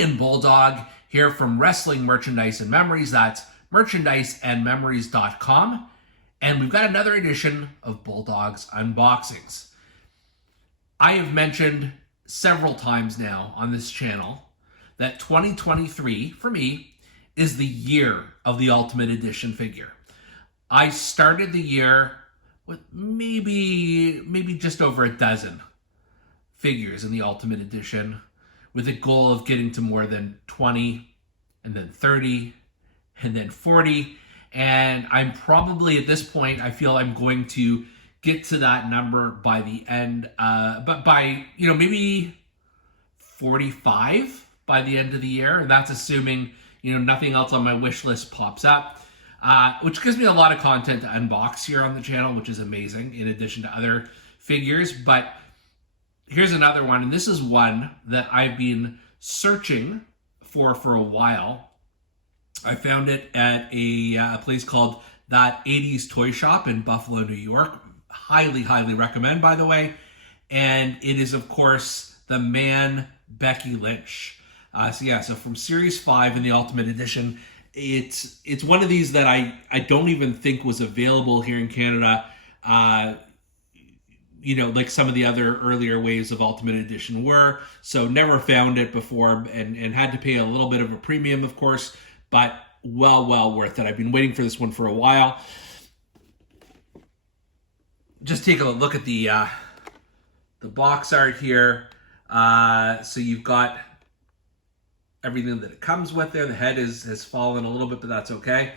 Ian Bulldog here from Wrestling Merchandise and Memories. That's merchandiseandmemories.com. And we've got another edition of Bulldog's Unboxings. I have mentioned several times now on this channel that 2023, for me, is the year of the Ultimate Edition figure. I started the year with maybe just over a dozen figures in the Ultimate Edition, with a goal of getting to more than 20, and then 30, and then 40. And I'm probably at this point, I feel I'm going to get to that number by the end, but by, maybe 45 by the end of the year. And that's assuming, nothing else on my wish list pops up, which gives me a lot of content to unbox here on the channel, which is amazing, in addition to other figures. But here's another one, and this is one that I've been searching for a while. I found it at a place called That 80s Toy Shop in Buffalo, New York. Highly, highly recommend, by the way. And it is, of course, the Man BECKY LYNCH. So from Series 5 in the Ultimate Edition, it's one of these that I don't even think was available here in Canada. Like some of the other earlier waves of Ultimate Edition were. So never found it before and had to pay a little bit of a premium, of course, but well worth it. I've been waiting for this one for a while. Just take a look at the box art here. So you've got everything that it comes with there. The head has fallen a little bit, but that's okay.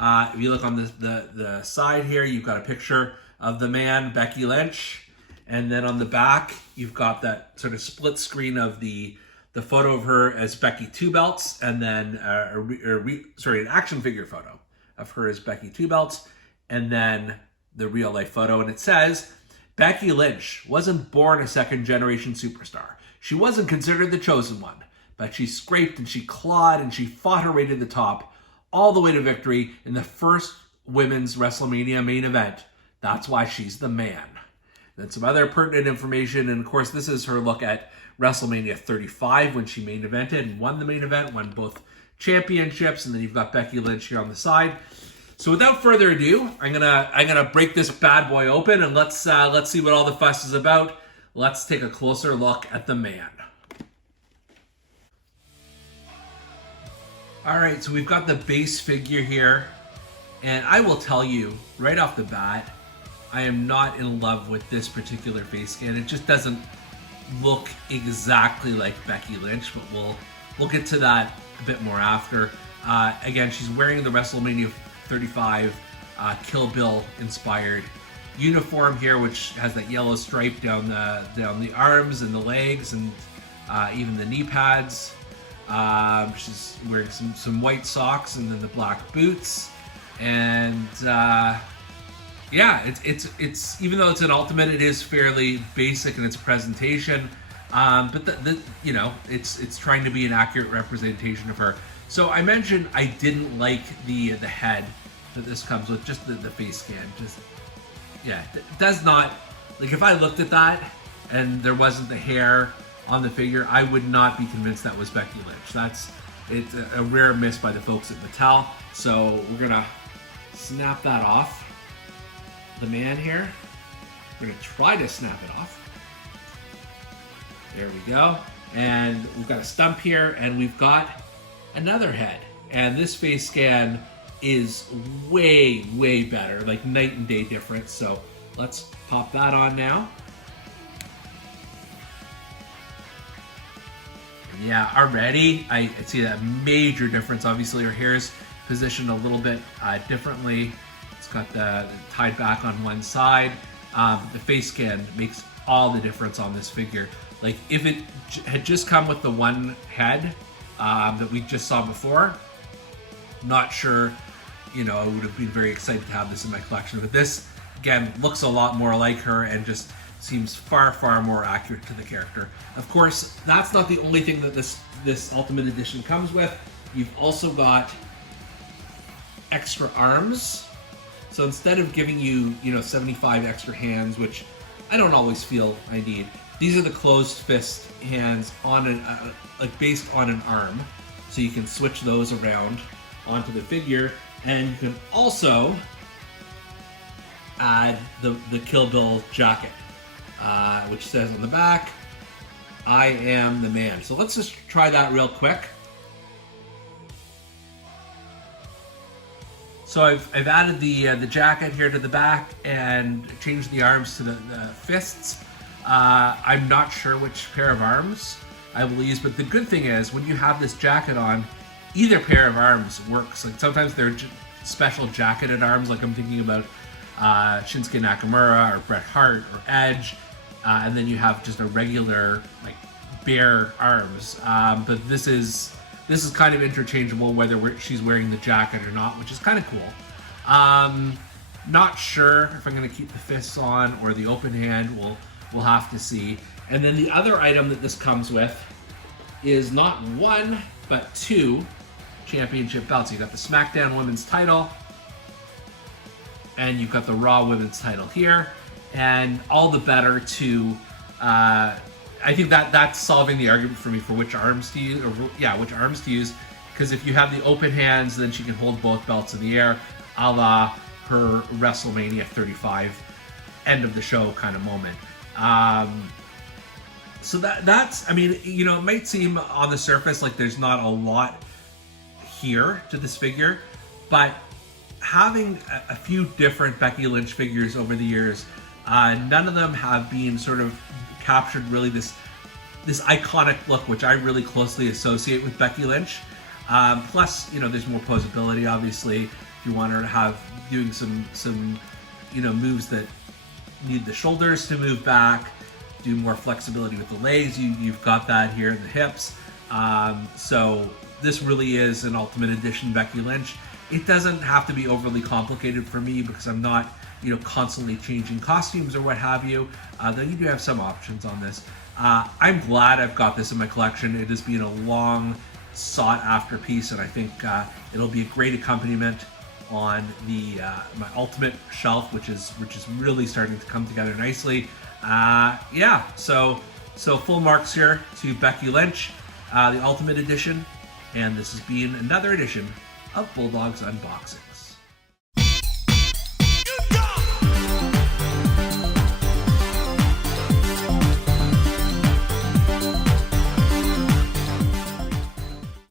If you look on the side here, you've got a picture of the Man BECKY LYNCH. And then on the back, you've got that sort of split screen of the photo of her as Becky Two Belts, and then an action figure photo of her as Becky Two Belts, and then the real life photo. And it says, Becky Lynch wasn't born a second generation superstar. She wasn't considered the chosen one, but she scraped and she clawed and she fought her way to the top, all the way to victory in the first women's WrestleMania main event. That's why she's the man. Then some other pertinent information, and of course this is her look at WrestleMania 35 when she main evented and won the main event, won both championships, and then you've got Becky Lynch here on the side. So without further ado, I'm gonna break this bad boy open, and let's see what all the fuss is about. Let's take a closer look at the Man. All right, so we've got the base figure here, and I will tell you right off the bat, I am not in love with this particular face scan. It just doesn't look exactly like Becky Lynch, but we'll get to that a bit more after. Again, she's wearing the WrestleMania 35 Kill Bill inspired uniform here, which has that yellow stripe down the arms and the legs and even the knee pads. She's wearing some white socks and then the black boots, and it's even though it's an Ultimate, it is fairly basic in its presentation, but it's trying to be an accurate representation of her. So I mentioned I didn't like the head that this comes with, just the face scan. It does not, like, if I looked at that and there wasn't the hair on the figure, I would not be convinced that was Becky Lynch. It's a rare miss by the folks at Mattel. So we're gonna snap that off. The Man here. We're gonna try to snap it off. There we go. And we've got a stump here, and we've got another head. And this face scan is way better, like night and day difference. So let's pop that on now. Yeah, already I see that major difference. Obviously her hair is positioned a little bit differently. It's got the tied back on one side. The face scan makes all the difference on this figure. Like, if it had just come with the one head that we just saw before, not sure, I would have been very excited to have this in my collection. But this, again, looks a lot more like her and just seems far more accurate to the character. Of course, that's not the only thing that this Ultimate Edition comes with. You've also got extra arms. So instead of giving you, 75 extra hands, which I don't always feel I need, These are the closed fist hands on an like based on an arm, so you can switch those around onto the figure, and you can also add the Kill Bill jacket, which says on the back, "I am the man." So let's just try that real quick. So I've added the jacket here to the back and changed the arms to the fists. I'm not sure which pair of arms I will use, but the good thing is when you have this jacket on, either pair of arms works. Like sometimes they're special jacketed arms, like I'm thinking about Shinsuke Nakamura or Bret Hart or Edge, and then you have just a regular like bare arms. But this is kind of interchangeable whether she's wearing the jacket or not, which is kind of cool. Not sure if I'm going to keep the fists on or the open hand. We'll have to see. And then the other item that this comes with is not one, but two championship belts. You got the SmackDown Women's title, and you've got the Raw Women's title here. And all the better to, I think that's solving the argument for me for which arms to use, which arms to use. Because if you have the open hands, then she can hold both belts in the air, a la her WrestleMania 35 end of the show kind of moment. So that's, I mean, you know, it might seem on the surface like there's not a lot here to this figure, but having a few different Becky Lynch figures over the years, none of them have been sort of captured really this iconic look, which I really closely associate with Becky Lynch. Plus, you know, there's more posability, obviously, if you want her to have doing some you know, moves that need the shoulders to move back, do more flexibility with the legs. You've got that here in the hips. So this really is an Ultimate Edition Becky Lynch. It doesn't have to be overly complicated for me because I'm not, you know, constantly changing costumes or what have you. Though you do have some options on this. I'm glad I've got this in my collection. It has been a long sought after piece, and I think it'll be a great accompaniment on the my Ultimate shelf, which is really starting to come together nicely. Yeah, so full marks here to Becky Lynch, the Ultimate Edition, and this has been another edition of Bulldog's Unboxing.